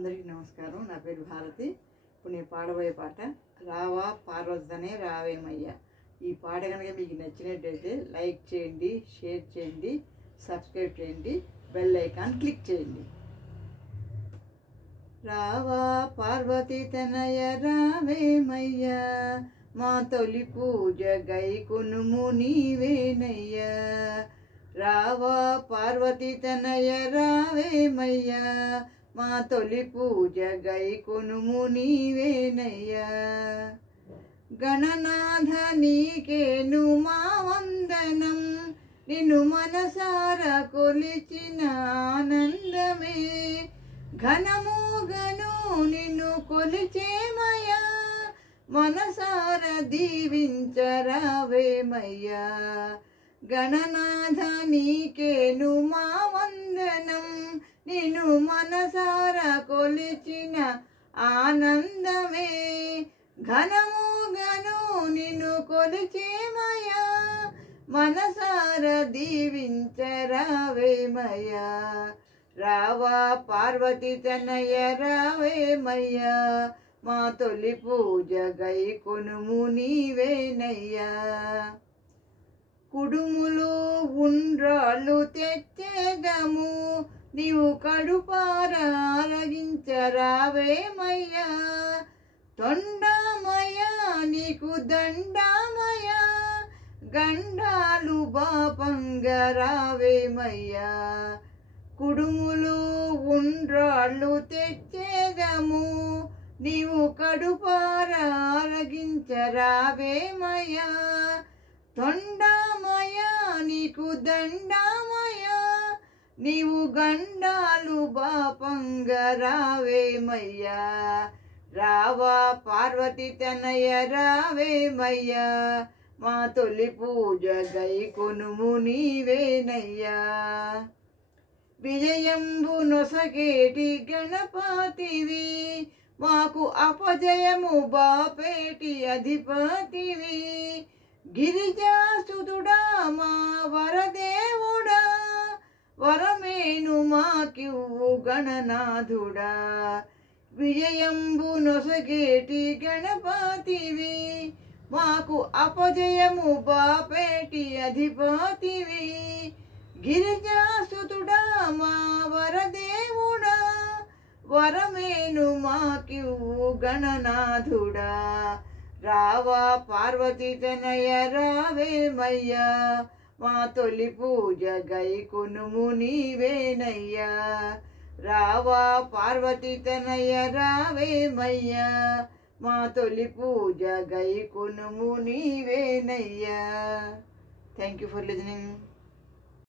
అందరికీ నమస్కారం. నా పేరు భారతి. ఇప్పుడు నేను పాడబోయే పాట రావా పార్వతనే రావేమయ్యా. ఈ పాట కనుక మీకు నచ్చినట్టయితే లైక్ చేయండి, షేర్ చేయండి, సబ్స్క్రైబ్ చేయండి, బెల్ ఐకాన్ క్లిక్ చేయండి. రావా పార్వతి తనయ రావేమయ్యా, మా తొలి పూజ గైకొనుము నీవేనయ్యా. రావా పార్వతి తనయ రావేమయ్యా, మా తొలి పూజ గైకొనుము నీవేనయ్యా. గణనాథ నీకేను మా వందనం, నిన్ను మనసారా కొలిచిన ఆనందమే. ఘనముగను నిన్ను కొలిచేమయ్యా, మనసార దీవించరావేమయ్యా. గణనాథ నీకేను మా వందనం, నిన్ను మనసారా కొలిచిన ఆనందమే. ఘనముగను నిన్ను కొలిచేమయ్యా, మనసార దీవించరావేమయ్యా. రావా పార్వతి తనయ రావేమయ్యా, మా తొలి పూజ గైకొనుము నీవేనయ్యా. కుడుములు ఉండ్రాళ్ళు తెచ్చేదము, నీవు కడుపారా ఆరగించరావేమయ్యా. తొండమయ్యా నీకు దండామయ్యా, గండాలు బాపంగరావేమయ్యా. కుడుములు ఉండ్రాళ్ళు తెచ్చేదము, నీవు కడుపారా ఆరగించరావేమయ్యా. తొండమయ్యా నీకు దండామయ్యా, నీవు గండాలు బాపంగరావేమయ్యా. రావా పార్వతి తనయ రావేమయ్యా, మా తొలి పూజ గైకొనుము నీవేనయ్యా. విజయంబు నొసగేటి గణపతివి, మాకు అపజయము బాపేటి అధిపతివి. గిరిజాసుతుడా మా వరదేవుడా, వరమేను మాకివ్వు గణనాథుడా. విజయంబు నొసగేటి గణపతివి, మాకు అపజయము బాపేటి అధిపతివి. గిరిజాసుతుడా మా వరదేవుడా, వరమేను మాకివ్వు గణనాథుడా. రావా పార్వతి తనయ రావేమయ్యా, మా తొలి పూజ గైకొనుము నీవేనయ్యా. రావా పార్వతి తనయ రావేమయ్యా, మా తొలి పూజ గైకొనుము నీవేనయ్యా. Thank you for listening.